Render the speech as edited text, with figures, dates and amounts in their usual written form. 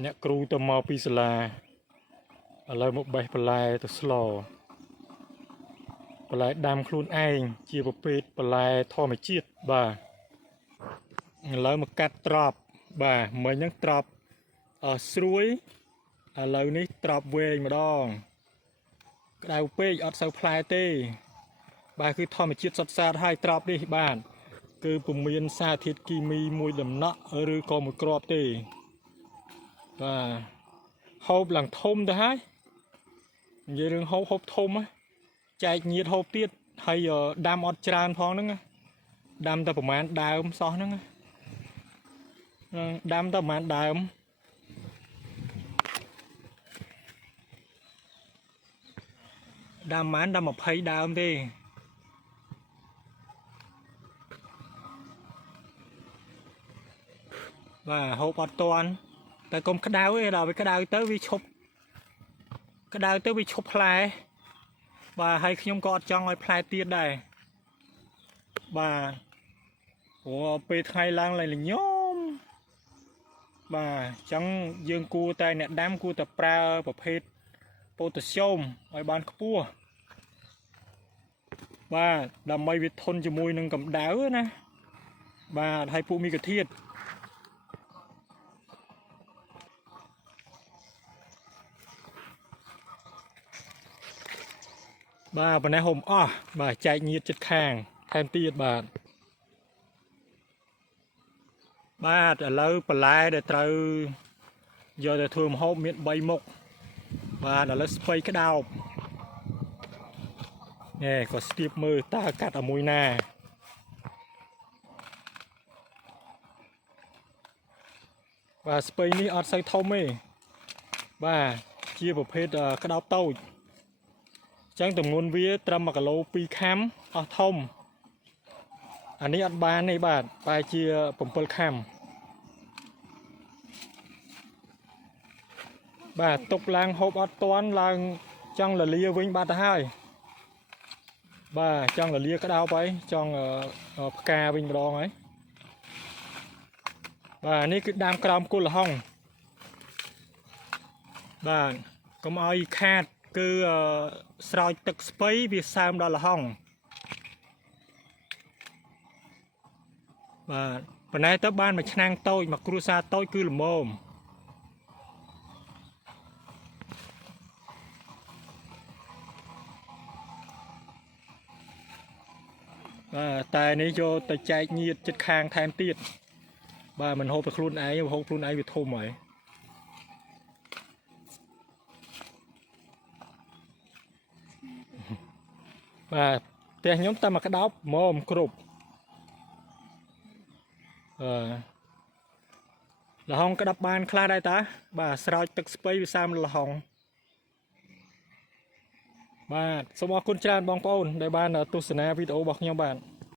អ្នកគ្រូទៅមកពីសាលាឥឡូវមកបេះបន្លែទៅស្លបន្លែដាំខ្លួនឯងជាប្រភេទបន្លែធម្មជាតិបាទឥឡូវមកកាត់ត្រប់បាទមិញហ្នឹងត្រប់ស្រួយឥឡូវនេះត្រប់វែងម្ដងក្តៅពេកអត់សូវផ្លែទេបាទគឺធម្មជាតិសុទ្ធសាធហើយត្រប់នេះបាទគឺពុំមានសារធាតុគីមីមួយដំណក់ឬក៏មួយគ្រាប់ទេបាទហូបឡើងធំទៅហើយនិយាយរឿងហូបធំចែកញាតហូបទៀតហើយដាំអត់ច្រើនផងហ្នឹងដាំតែប្រហែលដើមសោះហ្នឹងដាំតែប្រហែលដើមដាំប្រហែលដល់20ដើមទេបាទហូបអត់តាន់តែកុំក្តៅទេដល់វាក្តៅទៅវាឈប់ផ្លែបាទហើយខ្ញុំក៏អត់ចង់ឲ្យផ្លែទៀតដែរបាទព្រោះពេលថ្ងៃឡើងល្ញមបាទអញ្ចឹងយើងគួរតែអ្នកដាំគួរតែប្រើប្រភេទប៉ូតាស្យូមឲ្យបានខ្ពស់បាទដើម្បីវាធន់ជាមួយនឹងកម្ដៅណាបាទហើយពួកមីក្រូធាតុបាទប៉ុណ្ណេះហុំអស់បាទចែកញាតចិត្តខាងថែមទៀតបាទឥឡូវបន្លែដែលត្រូវយកទៅធ្វើម្ហូបមាន3មុខបាទឥឡូវស្ពៃក្តោបនេះក៏ស្ទាបមើលតើកាត់ឲ្យមួយណាបាទស្ពៃនេះអត់សូវធំទេបាទជាប្រភេទក្តោបតូចចឹងទម្ងន់វាត្រឹម1គីឡូ2ខាំអស់ធំអានេះអត់បានទេបាទបែរជា7ខាំបាទទុកឡើងហូបអត់តាន់ឡើងចង់លលាវិញបាត់ទៅហើយបាទចង់លលាក្តោបហើយចង់ផ្កាវិញម្ដងហើយបាទនេះគឺដាំក្រោមគល់ល្ហុងបាទកុំឲ្យខាតគឺស្រោចទឹកស្ពៃវាសើមដល់ល្ហុងបាទប៉ុន្តែទៅបានមួយឆ្នាំងតូចមកគ្រួសារតូចគឺល្មមបាទតែនេះយកទៅចែកញាតចិត្តខាងថែមទៀតបាទមិនហូបទៅខ្លួនឯងហូបខ្លួនឯងវាធំហើយបាទផ្ទះខ្ញុំតែមកក្តោបមកគ្រប់ល្ហុងក្តាប់បានខ្លះដែរតាបាទស្រោចទឹកស្ពៃវាសាមល្ហុងបាទសូមអរគុណច្រើនបងប្អូនដែលបានទស្សនាវីដេអូរបស់ខ្ញុំបាទ